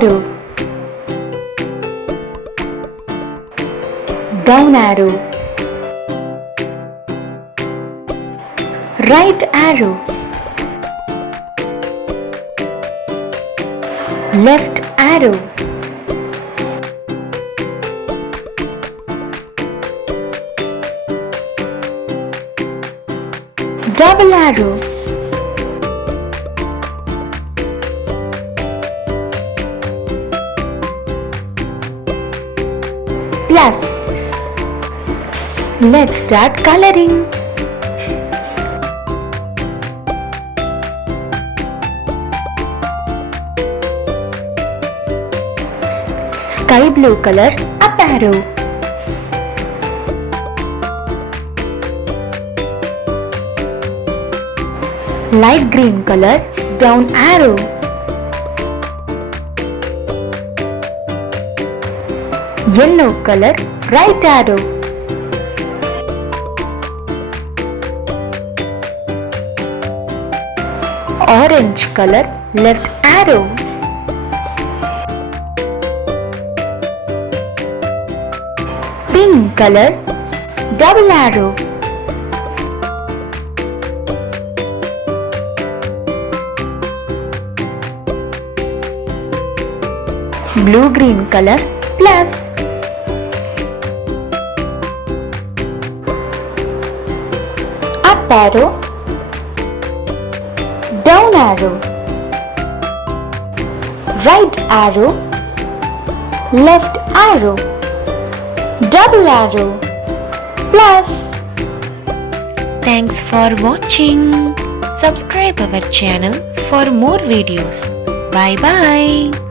arrow, down arrow, right arrow, left arrow, double arrow, plus. Let's start coloring. Sky blue color up arrow, light green color down arrow, yellow color right arrow, orange color left arrow, pink color double arrow, blue green color plus, up arrow, down arrow, right arrow, left arrow, double arrow, plus. Thanks for watching. Subscribe our channel for more videos. Bye bye.